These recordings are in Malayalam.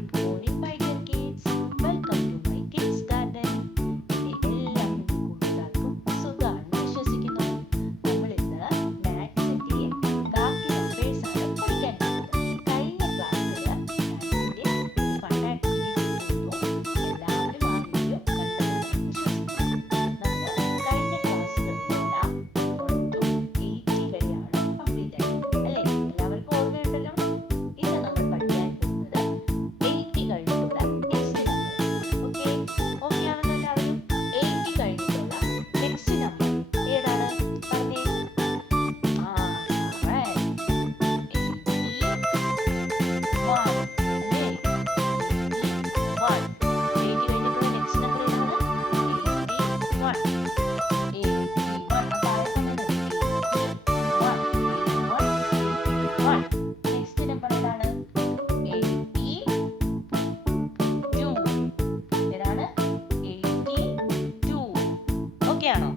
Good morning, my dear kids. Welcome to my kids garden. എല്ലാവർക്കും കൂട്ടുകാർക്കും സുഖാണെന്ന് വിശ്വസിക്കുന്നു. നമ്മൾ ഇന്ന് മാത്സിന്റെ ബാക്കി നമ്പേഴ്സ് ആണ് പഠിക്കാൻ പോകുന്നത്. കഴിഞ്ഞ ക്ലാസ്സിൽ മാത്സിന്റെ ഫൺ ആക്ടിവിറ്റി ചെയ്തിരുന്നു. എല്ലാവരും ആ വീഡിയോ കണ്ടതെന്ന് വിശ്വസിക്കുന്നു. നമ്മൾ കഴിഞ്ഞ ക്ലാസ്സുകളിലെല്ലാം 1 to 80 വരെയാണ് കംപ്ലീറ്റ് ആയത് അല്ലേ? എല്ലാവർക്കും ഓർമ്മയുണ്ടല്ലോ. ഇന്ന് നമ്മൾ പഠിക്കാൻ പോകുന്നത് 80 കഴിഞ്ഞിട്ടുള്ള നെക്സ്റ്റ് നമ്പർ. ഓക്കെ ആണല്ലോ എല്ലാവരും? 80 കഴിഞ്ഞിട്ടുള്ള നെക്സ്റ്റ് നമ്പർ ഏതാണ് പറഞ്ഞേ? right. 81 അല്ലേ? 81. 80 കഴിഞ്ഞിട്ടുള്ള നെക്സ്റ്റ് നമ്പർ ഏതാണ്? 81. 81. താഴെ പറഞ്ഞത് 81. 81. നെക്സ്റ്റ് നമ്പർ ഏതാണ്? 82. ഏതാണ്? 82. ഓക്കെ ആണോ?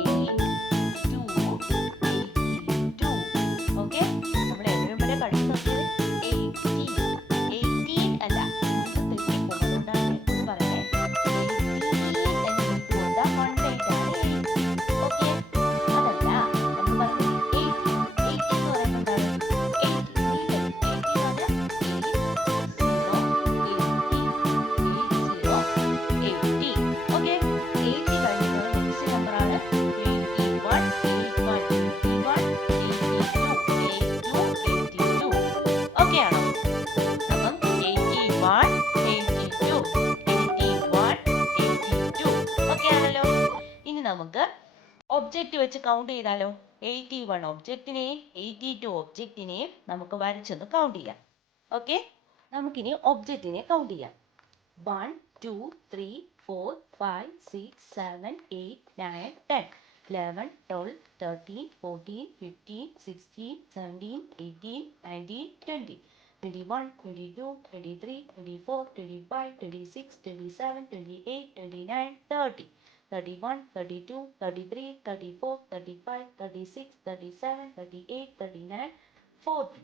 82. 82. ഓക്കെ, നമ്മൾ എല്ലാവരും വരെ പഠിച്ചു നോക്കിയത് 18. 18 അല്ല, തെറ്റി പോകുന്നതുകൊണ്ടാണ് എന്ന് പറയണേ. 18 എന്ന് ഇട്ടുകൊണ്ട 18 ആണ് 80. ഓക്കെ, അതല്ല നമ്മൾ പറഞ്ഞത് 80. 80 എന്ന് പറയുന്നത് എന്താണ്? 80 എന്ന് പറഞ്ഞാൽ 80. ഓക്കെ, 80 കഴിഞ്ഞിട്ടുള്ള നെക്സ്റ്റ് നമ്പർ ആണ് 81. 81, 81, 82, 82. ഓക്കെ ആണോ? അപ്പം 81, 82, 81, 82. ഓക്കെ ആണല്ലോ? ഇനി നമുക്ക് ഒബ്ജക്റ്റ് വെച്ച് കൗണ്ട് ചെയ്താലോ? 81 ഒബ്ജക്റ്റിനെയും 82 ഒബ്ജക്റ്റിനെയും നമുക്ക് വരച്ചൊന്ന് കൗണ്ട് ചെയ്യാം. ഓക്കെ, നമുക്കിനി ഒബ്ജക്റ്റിനെ കൗണ്ട് ചെയ്യാം. 1, 2, 3, 4, 5, 6, 7, 8, 9, 10, 11, 12, 13, 14, 15, 16, 17, 18, 19, 20, 21, 22, 23, 24, 25, 26, 27, 28, 29, 30, 31, 32, 33, 34, 35, 36, 37, 38, 39, 40.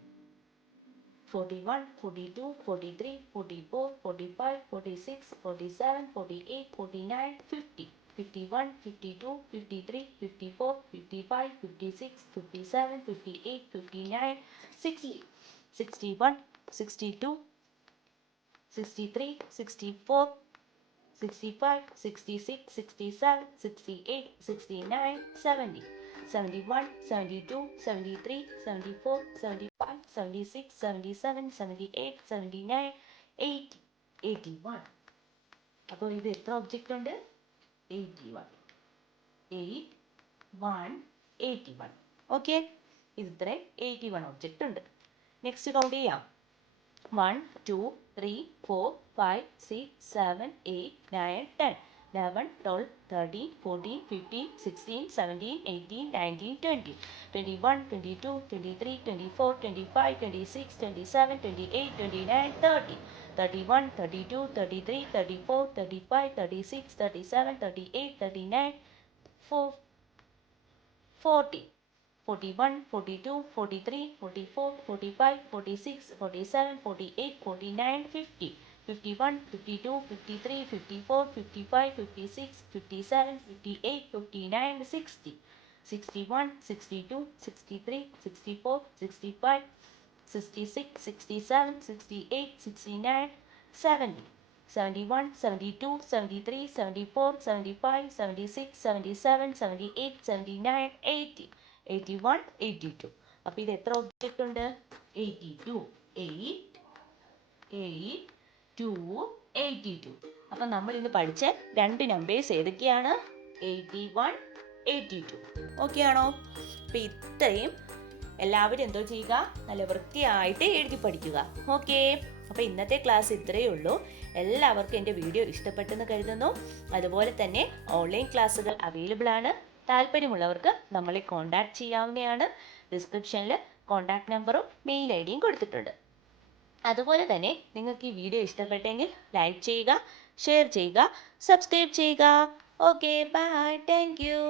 41, 42, 43, 44, 45, 46, 47, 48, 49, 50, 51, 52, 53, 54, 55, 56, 57, 58, 59, 60, 61, 62, 63, 64, 65, 66, 67, 68, 69, 70, 71, 72, 73, 74, 75, 76, 77, 78, 79, 80, 81. അപ്പോൾ ഇത് എത്ര ഒബ്ജക്റ്റ് ഉണ്ട്? 81. 81, 81. ഓക്കെ, ഇത് ഇത്രയും 81 ഒബ്ജക്റ്റ് ഉണ്ട്. നെക്സ്റ്റ് കൗണ്ട് ചെയ്യാം. 1, 2, 3, 4, 5, 6, 7, 8, 9, 10, 11, 12, 13, 14, 15, 16, 17, 18, 19, 20, 21, 22, 23, 24, 25, 26, 27, 28, 29, 30, 31, 32, 33, 34, 35, 36, 37, 38, 39, 40. 41, 42, 43, 44, 45, 46, 47, 48, 49, 50, 51, 52, 53, 54, 55, 56, 57, 58, 59, 60, 61, 62, 63, 64, 65, 66, 67, 68, 69, 70, 71, 72, 73, 74, 75, 76, 77, 78, 79, 80, 81, 82. അപ്പോൾ ഇത് എത്ര ഒബ്ജക്റ്റ് ഉണ്ട്? 82. 8, 8, 2, 82. അപ്പം നമ്മൾ ഇന്ന് പഠിച്ച രണ്ട് നമ്പേഴ്സ് ഏതൊക്കെയാണ്? 81, 82. ഓക്കെ ആണോ? അപ്പം ഇത്രയും എല്ലാവരും എന്തോ ചെയ്യുക? നല്ല വൃത്തിയായിട്ട് എഴുതി പഠിക്കുക. ഓക്കെ, അപ്പോൾ ഇന്നത്തെ ക്ലാസ് ഇത്രയേ ഉള്ളൂ. എല്ലാവർക്കും എൻ്റെ വീഡിയോ ഇഷ്ടപ്പെട്ടെന്ന് കരുതുന്നു. അതുപോലെ തന്നെ ഓൺലൈൻ ക്ലാസ്സുകൾ അവൈലബിൾ ആണ്. താല്പര്യമുള്ളവർക്ക് നമ്മളെ കോൺടാക്ട് ചെയ്യാവുന്നതാണ്. ഡിസ്ക്രിപ്ഷനിൽ കോൺടാക്ട് നമ്പറും മെയിൽ ഐ ഡിയും കൊടുത്തിട്ടുണ്ട്. അതുപോലെ തന്നെ നിങ്ങൾക്ക് ഈ വീഡിയോ ഇഷ്ടപ്പെട്ടെങ്കിൽ ലൈക്ക് ചെയ്യുക, ഷെയർ ചെയ്യുക, സബ്സ്ക്രൈബ് ചെയ്യുക. Okay, bye, thank U.